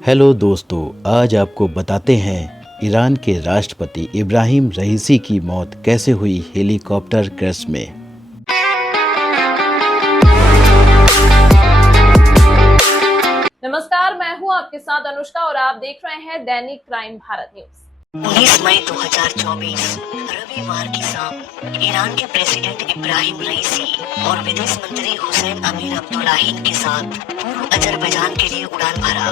Hello दोस्तों, आज आपको बताते हैं ईरान के राष्ट्रपति इब्राहिम रईसी की मौत कैसे हुई हेलीकॉप्टर क्रैश में। नमस्कार, मैं हूं आपके साथ अनुष्का और आप देख रहे हैं दैनिक क्राइम भारत न्यूज। 19 मई 2024 रविवार की शाम ईरान के प्रेसिडेंट इब्राहिम रईसी और विदेश मंत्री हुसैन अमीर अब्दुल्लाहिन के साथ पूर्व अजरबैजान के लिए उड़ान भरा।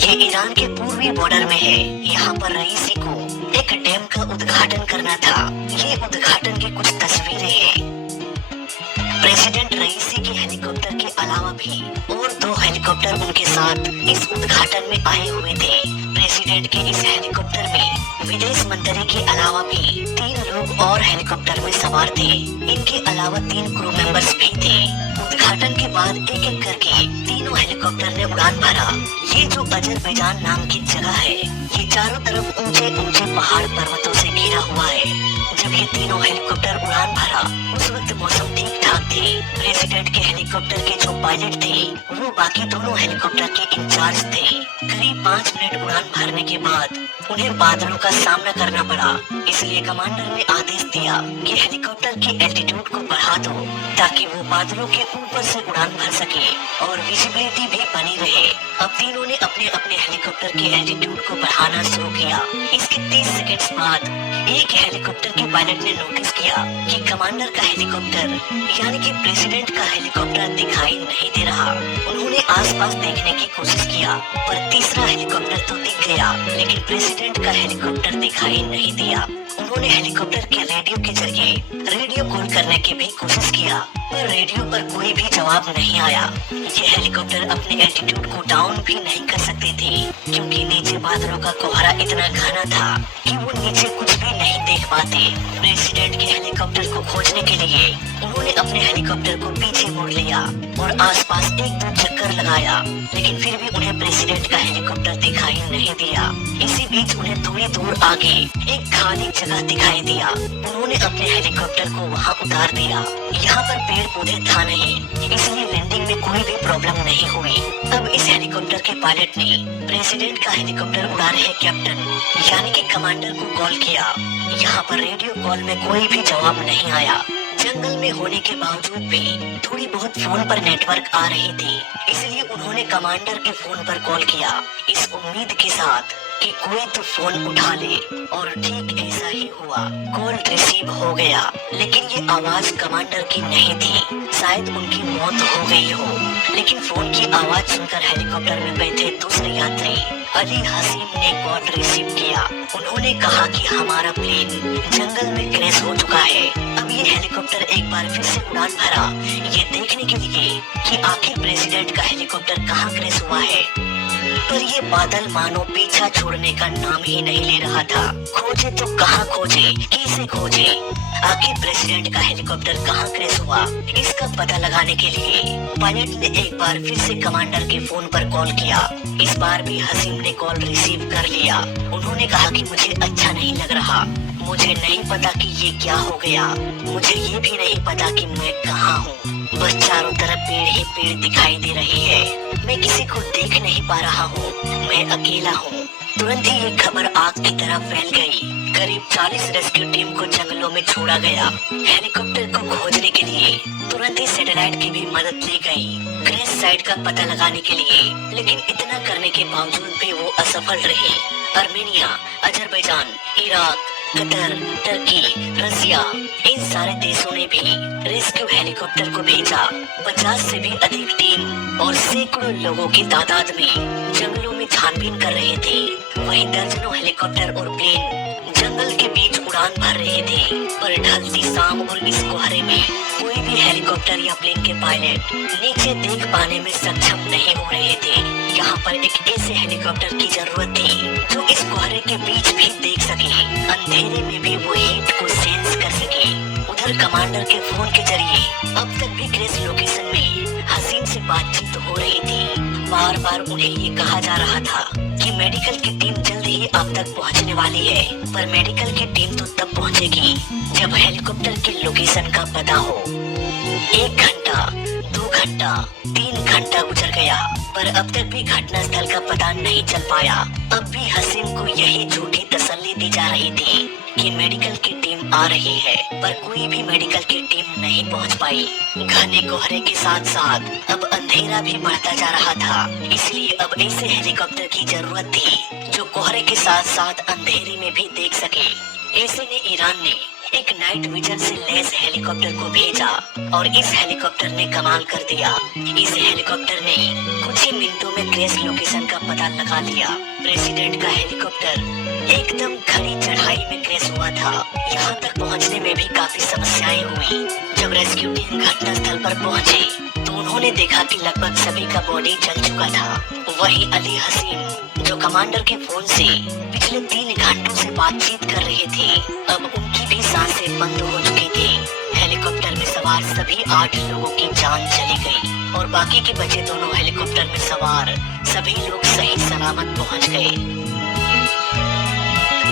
ये ईरान के पूर्वी बॉर्डर में है। यहाँ पर रईसी को एक डैम का उद्घाटन करना था। ये उद्घाटन की कुछ तस्वीरें हैं। प्रेसिडेंट रईसी के हेलीकॉप्टर के अलावा भी और 2 हेलीकॉप्टर उनके साथ इस उद्घाटन में आए हुए थे। प्रेसिडेंट के इस हेलीकॉप्टर में विदेश मंत्री के अलावा भी 3 लोग और हेलीकॉप्टर में सवार थे। इनके अलावा 3 क्रू मेंबर्स भी थे। उद्घाटन के बाद एक एक करके तीनों हेलीकॉप्टर ने उड़ान भरा। ये जो अजरबैजान नाम की जगह है, ये चारों तरफ ऊंचे ऊंचे पहाड़ पर्वतों से घिरा हुआ है। जब ये तीनों हेलीकॉप्टर उड़ान भरा, उस वक्त मौसम ठीक ठाक थे। प्रेसिडेंट के हेलीकॉप्टर के जो पायलट थे, वो बाकी दोनों हेलीकॉप्टर के इंचार्ज थे। करीब 5 मिनट उड़ान भरने के बाद उन्हें बादलों का सामना करना पड़ा। इसलिए कमांडर ने आदेश दिया कि हेलीकॉप्टर की एल्टीट्यूड को बढ़ा दो, ताकि वो बादलों के ऊपर से उड़ान भर सके और विजिबिलिटी भी बनी रहे। अब तीनों ने अपने अपने हेलीकॉप्टर के एल्टीट्यूड को बढ़ाना शुरू किया। इसके 30 सेकंड्स बाद एक हेलीकॉप्टर के पायलट ने नोटिस किया कि कमांडर का हेलीकॉप्टर यानी कि प्रेसिडेंट का हेलीकॉप्टर दिखाई नहीं दे रहा। उन्होंने आसपास देखने की कोशिश किया, पर तीसरा हेलीकॉप्टर तो दिख गया, लेकिन प्रेसिडेंट का हेलीकॉप्टर दिखाई नहीं दिया। उन्होंने हेलीकॉप्टर के रेडियो के जरिए रेडियो कॉल करने की भी कोशिश किया, पर रेडियो पर कोई भी जवाब नहीं आया। ये हेलीकॉप्टर अपने एल्टीट्यूड को डाउन भी नहीं कर सकते थे, क्योंकि नीचे बादलों का कोहरा इतना घना था कि वो नीचे कुछ भी नहीं देख पाते। प्रेसिडेंट के हेलीकॉप्टर को खोजने के लिए उन्होंने अपने हेलीकॉप्टर को पीछे मोड़ लिया और आसपास 1-2 चक्कर लगाया, लेकिन फिर भी उन्हें प्रेसिडेंट का हेलीकॉप्टर दिखाई नहीं दिया। इसी बीच उन्हें थोड़ी दूर आगे एक खाली जगह दिखाई दिया। उन्होंने अपने हेलीकॉप्टर को वहां उतार दिया। यहाँ पर पेड़ पौधे था नहीं, इसलिए लैंडिंग में कोई भी प्रॉब्लम नहीं हुई। अब इस हेलीकॉप्टर के पायलट ने प्रेसिडेंट का हेलीकॉप्टर उड़ा रहे कैप्टन यानी कि कमांडर को कॉल किया। यहाँ पर रेडियो कॉल में कोई भी जवाब नहीं आया। जंगल में होने के बावजूद भी थोड़ी बहुत फोन पर नेटवर्क आ रही थी, इसलिए उन्होंने कमांडर के फोन पर कॉल किया, इस उम्मीद के साथ कि कोई तो फोन उठा ले। और ठीक ऐसा ही हुआ। कॉल रिसीव हो गया, लेकिन ये आवाज कमांडर की नहीं थी। शायद उनकी मौत हो गई हो। लेकिन फोन की आवाज सुनकर हेलीकॉप्टर में बैठे दूसरे यात्री अली हसीम ने कॉल रिसीव किया। उन्होंने कहा कि हमारा प्लेन जंगल में क्रैश हो चुका है। अब ये हेलीकॉप्टर एक बार फिर से उड़ान भरा, ये देखने के लिए कि आखिर प्रेसिडेंट का हेलीकॉप्टर कहाँ क्रैश हुआ है। पर ये बादल मानो पीछा छोड़ने का नाम ही नहीं ले रहा था। खोजे तो कहाँ खोजे, कैसे खोजे, आखिर प्रेसिडेंट का हेलीकॉप्टर कहाँ क्रैश हुआ, इसका पता लगाने के लिए पायलट ने एक बार फिर से कमांडर के फोन पर कॉल किया। इस बार भी हसीम ने कॉल रिसीव कर लिया। उन्होंने कहा कि मुझे अच्छा नहीं लग रहा, मुझे नहीं पता कि ये क्या हो गया, मुझे ये भी नहीं पता कि मैं कहाँ हूँ। बस चारों तरफ पेड़ ही पेड़ दिखाई दे रही है। मैं किसी को देख नहीं पा रहा हूँ, मैं अकेला हूँ। तुरंत ही ये खबर आग की तरह फैल गई। करीब 40 रेस्क्यू टीम को जंगलों में छोड़ा गया। हेलीकॉप्टर को खोजने के लिए तुरंत ही सैटेलाइट की भी मदद ली गई क्रैश साइट का पता लगाने के लिए, लेकिन इतना करने के बावजूद भी वो असफल रहे। Armenia, Azerbaijan, Iraq, Qatar, Turkey, Russia, इन सारे देशों ने भी रेस्क्यू हेलीकॉप्टर को भेजा। 50 से भी अधिक टीम और सैकड़ों लोगों की तादाद में जंगलों में छानबीन कर रहे थे। वहीं दर्जनों हेलीकॉप्टर और प्लेन जंगल के बीच उड़ान भर रहे थे। पर ढलती शाम और इस कोहरे में कोई भी हेलीकॉप्टर या प्लेन के पायलट नीचे देख पाने में सक्षम नहीं हो रहे थे। यहाँ पर एक ऐसे हेलीकॉप्टर की जरूरत थी जो इस कोहरे के बीच भी देख सके, अंधेरे में भी वो हीट को सेंस कर सके। उधर कमांडर के फोन के जरिए अब तक भी क्रैश लोकेशन में हसीम से बातचीत हो रही थी। बार बार उन्हें ये कहा जा रहा था कि मेडिकल की टीम जल्द ही आप तक पहुंचने वाली है, पर मेडिकल की टीम तो तब पहुंचेगी जब हेलीकॉप्टर की लोकेशन का पता हो। 1 घंटा, 2 घंटा 3 घंटा गुजर गया, पर अब तक भी घटना स्थल का पता नहीं चल पाया। अब भी हसीन को यही झूठी तसल्ली दी जा रही थी कि मेडिकल की टीम आ रही है, पर कोई भी मेडिकल की टीम नहीं पहुंच पाई। घने कोहरे के साथ साथ अब अंधेरा भी बढ़ता जा रहा था, इसलिए अब ऐसे हेलीकॉप्टर की जरूरत थी जो कोहरे के साथ साथ अंधेरे में भी देख सके। ऐसे में ईरान ने एक नाइट विजन से लैस हेलीकॉप्टर को भेजा और इस हेलीकॉप्टर ने कमाल कर दिया। इस हेलीकॉप्टर ने कुछ ही मिनटों में क्रैश लोकेशन का पता लगा लिया। प्रेसिडेंट का हेलीकॉप्टर एकदम खड़ी चढ़ाई में क्रैश हुआ था। यहाँ तक पहुँचने में भी काफी समस्याएं हुई। जब रेस्क्यू टीम घटना स्थल पर पहुँची तो उन्होंने देखा कि लगभग सभी का बॉडी जल चुका था। वही अली हसीन जो कमांडर के फोन से पिछले 3 घंटों से बातचीत कर रहे थे, अब उनकी भी सांसें बंद हो चुकी थी। हेलीकॉप्टर में सवार सभी 8 लोगों की जान चली गई और बाकी के बचे दोनों हेलीकॉप्टर में सवार सभी लोग सही सलामत पहुंच गए।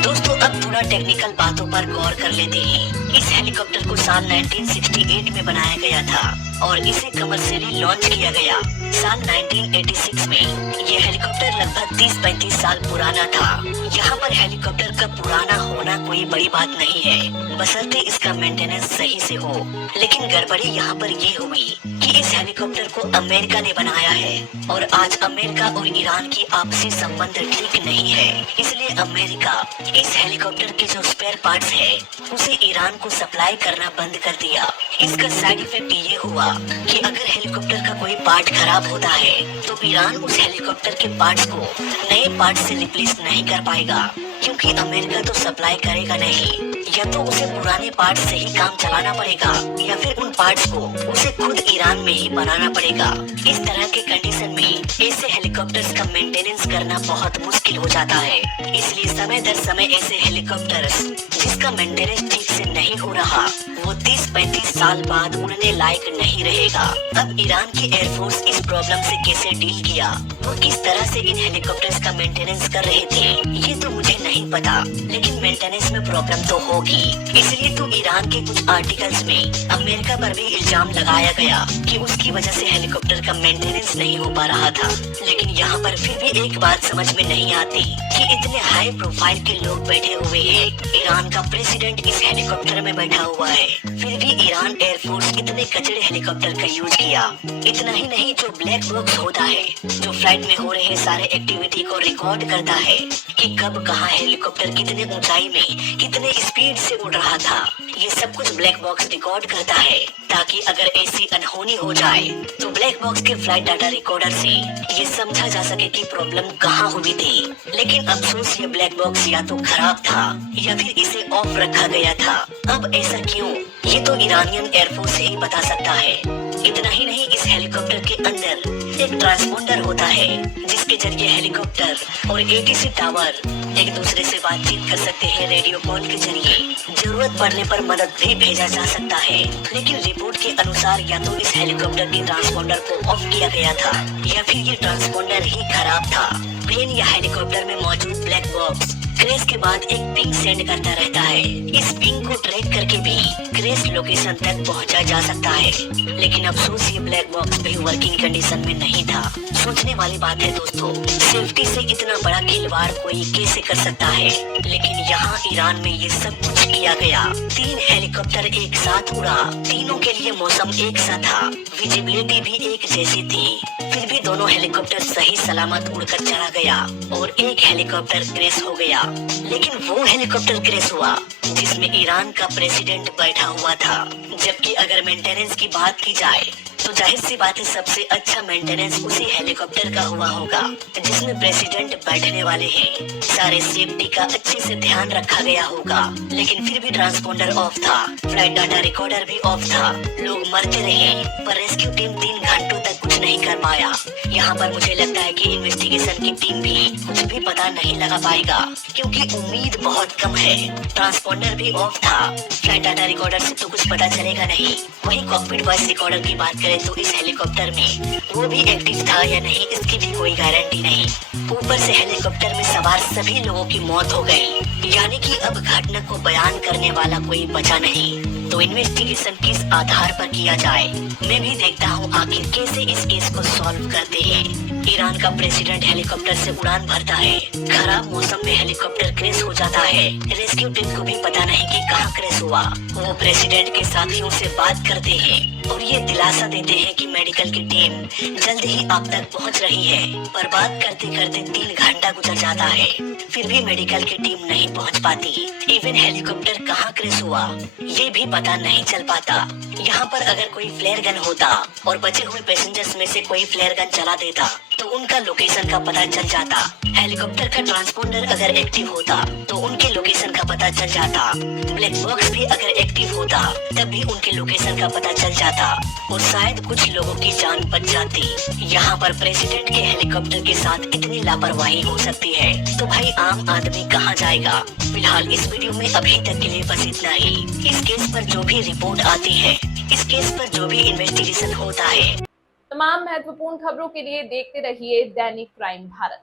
दोस्तों, अब थोड़ा टेक्निकल बातों पर गौर कर लेते हैं। इस हेलीकॉप्टर को साल 1968 में बनाया गया था और इसे कमर्शियली लॉन्च किया गया साल 1986 में। ये हेलीकॉप्टर लगभग 30-35 साल पुराना था। यहाँ पर हेलीकॉप्टर का पुराना होना कोई बड़ी बात नहीं है, बशर्ते इसका मेंटेनेंस सही से हो। लेकिन गड़बड़ी यहाँ पर ये हुई कि इस हेलीकॉप्टर को अमेरिका ने बनाया है और आज अमेरिका और ईरान की आपसी संबंध ठीक नहीं है, इसलिए अमेरिका इस हेलीकॉप्टर के जो स्पेयर पार्ट्स है उसे ईरान को सप्लाई करना बंद कर दिया। इसका साइड इफेक्ट ये हुआ कि अगर हेलीकॉप्टर का कोई पार्ट खराब होता है तो ईरान उस हेलीकॉप्टर के पार्ट्स को नए पार्ट से रिप्लेस नहीं कर पाएगा, क्योंकि अमेरिका तो सप्लाई करेगा नहीं। या तो उसे पुराने पार्ट्स से ही काम चलाना पड़ेगा या फिर उन पार्ट्स को उसे खुद ईरान में ही बनाना पड़ेगा। इस तरह के कंडीशन में ऐसे हेलीकॉप्टर्स का मेंटेनेंस करना बहुत मुश्किल हो जाता है। इसलिए समय दर समय ऐसे हेलीकॉप्टर्स जिसका मेंटेनेंस ठीक से नहीं हो रहा वो 30-35 साल बाद उड़ने लायक नहीं रहेगा। अब ईरान की एयरफोर्स इस प्रॉब्लम से कैसे डील किया, वो किस तरह से इन हेलीकॉप्टर्स का मेंटेनेंस कर रहे थे, ये तो मुझे नहीं पता, लेकिन मेंटेनेंस में प्रॉब्लम तो होगी। इसलिए तो ईरान के कुछ आर्टिकल्स में अमेरिका पर भी इल्जाम लगाया गया कि उसकी वजह से हेलीकॉप्टर का मेंटेनेंस नहीं हो पा रहा था। लेकिन यहाँ पर फिर भी एक बात समझ में नहीं आती कि इतने हाई प्रोफाइल के लोग बैठे हुए हैं, ईरान का प्रेसिडेंट इस हेलीकॉप्टर में बैठा हुआ है, फिर भी ईरान एयरफोर्स इतने कचड़े हेलीकॉप्टर का यूज किया। इतना ही नहीं, जो ब्लैक बॉक्स होता है जो फ्लाइट में हो रहे सारे एक्टिविटी को रिकॉर्ड करता है कि कब कहाँ हेलीकॉप्टर कितने ऊंचाई में कितने स्पीड से उड़ रहा था, ये सब कुछ ब्लैक बॉक्स रिकॉर्ड करता है, ताकि अगर ऐसी अनहोनी हो जाए तो ब्लैक बॉक्स के फ्लाइट डाटा रिकॉर्डर से ये समझा जा सके कि प्रॉब्लम कहाँ हुई थी। लेकिन अफसोस ये ब्लैक बॉक्स या तो खराब था या फिर इसे ऑफ रखा गया था। अब ऐसा क्यों, ये तो ईरानियन एयरफोर्स ही बता सकता है। इतना ही नहीं, इस हेलीकॉप्टर के अंदर एक ट्रांसपोंडर होता है जिसके जरिए हेलीकॉप्टर और एटीसी टावर एक दूसरे से बातचीत कर सकते हैं रेडियो कॉल के जरिए। जरूरत पड़ने पर मदद भी भेजा जा सकता है। लेकिन रिपोर्ट के अनुसार या तो इस हेलीकॉप्टर के ट्रांसपोंडर को ऑफ किया गया था या फिर ये ट्रांसपोंडर ही खराब था। प्लेन या हेलीकॉप्टर में मौजूद ब्लैक बॉक्स क्रैश के बाद एक पिंग सेंड करता रहता है। इस पिंग को ट्रैक करके भी क्रैश लोकेशन तक पहुंचा जा सकता है। लेकिन अफसोस ये ब्लैक बॉक्स भी वर्किंग कंडीशन में नहीं था। सोचने वाली बात है दोस्तों, सेफ्टी से इतना बड़ा खिलवाड़ कोई कैसे कर सकता है। लेकिन यहाँ ईरान में ये सब कुछ किया गया। 3 हेलीकॉप्टर एक साथ उड़ा, तीनों के लिए मौसम एक सा था, विजिबिलिटी भी एक जैसी थी, फिर भी दोनों हेलीकॉप्टर सही सलामत उड़कर चला गया और एक हेलीकॉप्टर क्रैश हो गया। लेकिन वो हेलीकॉप्टर क्रैश हुआ जिसमें ईरान का प्रेसिडेंट बैठा हुआ था। जबकि अगर मेंटेनेंस की बात की जाए तो जाहिर सी बात है सबसे अच्छा मेंटेनेंस उसी हेलीकॉप्टर का हुआ होगा जिसमें प्रेसिडेंट बैठने वाले हैं। सारे सेफ्टी का अच्छे से ध्यान रखा गया होगा। लेकिन फिर भी ट्रांसपोंडर ऑफ था, फ्लाइट डाटा रिकॉर्डर भी ऑफ था, लोग मरते रहे, पर रेस्क्यू टीम 3 घंटों तक कुछ नहीं कर पाया। यहाँ पर मुझे लगता है कि इन्वेस्टिगेशन की टीम भी कुछ भी पता नहीं लगा पाएगा, क्योंकि उम्मीद बहुत कम है। ट्रांसपोंडर भी ऑफ था, फ्लाइट डाटा रिकॉर्डर से तो कुछ पता चलेगा नहीं। वही कॉकपिट वॉइस रिकॉर्डर की बात करें तो इस हेलीकॉप्टर में वो भी एक्टिव था या नहीं इसकी भी कोई गारंटी नहीं। ऊपर से हेलीकॉप्टर में सवार सभी लोगों की मौत हो गई, यानी कि अब घटना को बयान करने वाला कोई बचा नहीं। तो इन्वेस्टिगेशन किस आधार पर किया जाए। मैं भी देखता हूँ आखिर कैसे इस केस को सॉल्व करते हैं। ईरान का प्रेसिडेंट हेलीकॉप्टर से उड़ान भरता है, खराब मौसम में हेलीकॉप्टर क्रैश हो जाता है। रेस्क्यू टीम को भी पता नहीं कि कहाँ क्रैश हुआ। वो प्रेसिडेंट के साथियों से बात करते हैं और ये दिलासा देते हैं कि मेडिकल की टीम जल्द ही आप तक पहुंच रही है। पर बात करते करते 3 घंटा गुजर जाता है, फिर भी मेडिकल की टीम नहीं पहुंच पाती। इवन हेलीकॉप्टर कहाँ क्रैश हुआ ये भी पता नहीं चल पाता। यहाँ पर अगर कोई फ्लेयर गन होता और बचे हुए पैसेंजर्स में से कोई फ्लेयर गन चला देता तो उनका लोकेशन का पता चल जाता। हेलीकॉप्टर का ट्रांसपोंडर अगर एक्टिव होता तो उनके लोकेशन का पता चल जाता। ब्लैक बॉक्स भी अगर एक्टिव होता तब भी उनके लोकेशन का पता चल जाता और शायद कुछ लोगों की जान बच जाती। यहाँ पर प्रेसिडेंट के हेलीकॉप्टर के साथ इतनी लापरवाही हो सकती है तो भाई आम आदमी कहाँ जाएगा। फिलहाल इस वीडियो में अभी तक के लिए बस इतना ही। इस केस पर जो भी रिपोर्ट आती है, इस केस पर जो भी इन्वेस्टिगेशन होता है, तमाम महत्वपूर्ण खबरों के लिए देखते रहिए दैनिक क्राइम भारत।